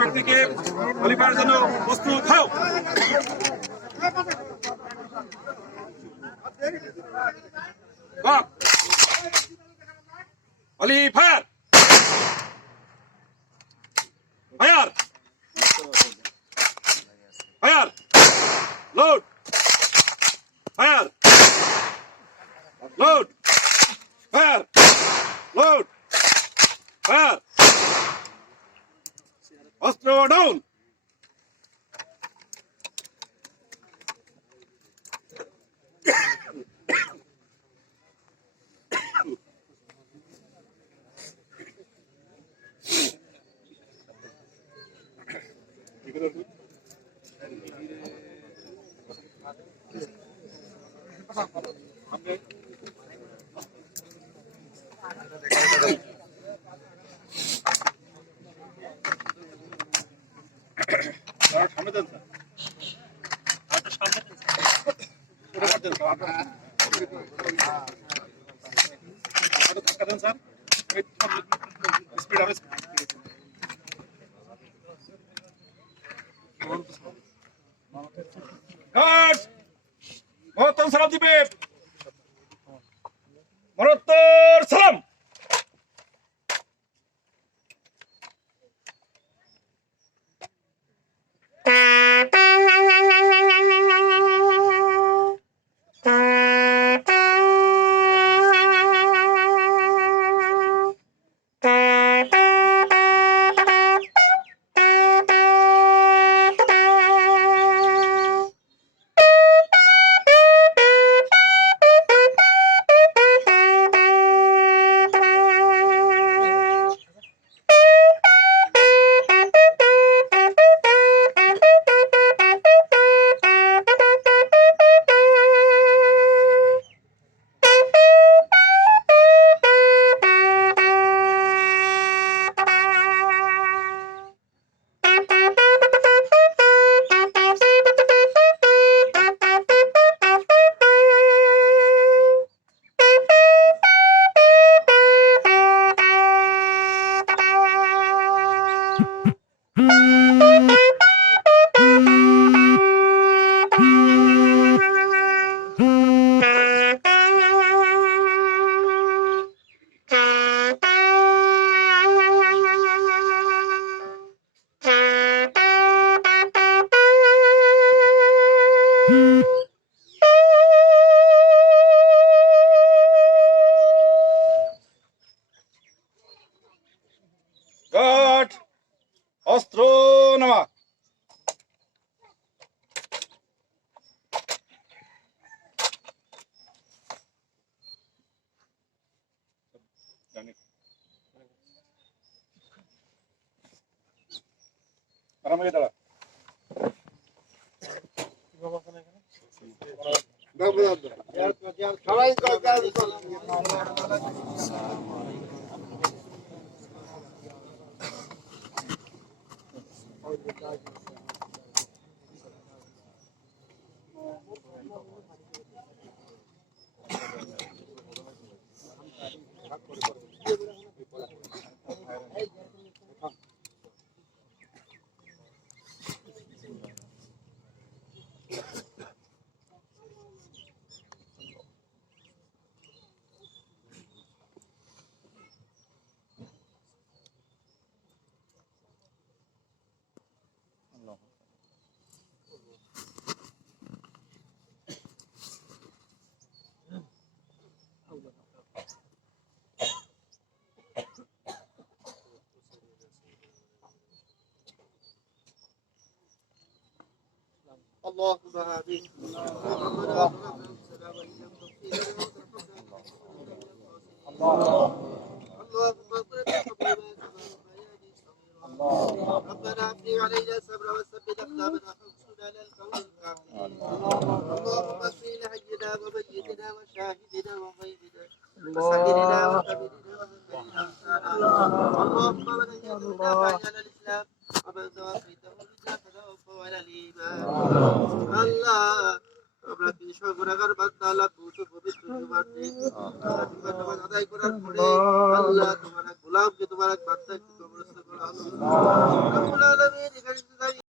ব্যক্তিকে খলিফার জন্য প্রস্তুত হও। খলিফার fire fire load fire load fire load fire অস্ত্র ডাউন। মহত্তর সালাম দিবে, মহত্তর সালাম। অস্ত্র নামা। দাঁড়া اللهم آمين. ربنا افرغ علينا صبرا وثبت اقدامنا فانصرنا على القوم الكافرين. اللهم اغفر لحينا وميتنا وشاهدنا وغيبنا وسكننا وكبرنا وذكرنا وانسانا. اللهم من اهدنا فاجعل الاسلام ومن توفيته منا فتوفه على الايمان. নিষ্পাপ গুনাহগার বান্দা আল্লাহ পবিত্র জুমার দিন আল্লাহ জুমার নামাজ আদায় করার পরে আল্লাহ তোমার এক গোলামকে তোমার এক বান্দাকে কবরস্থ করা হলো। রব্বুল আলামিন এখানে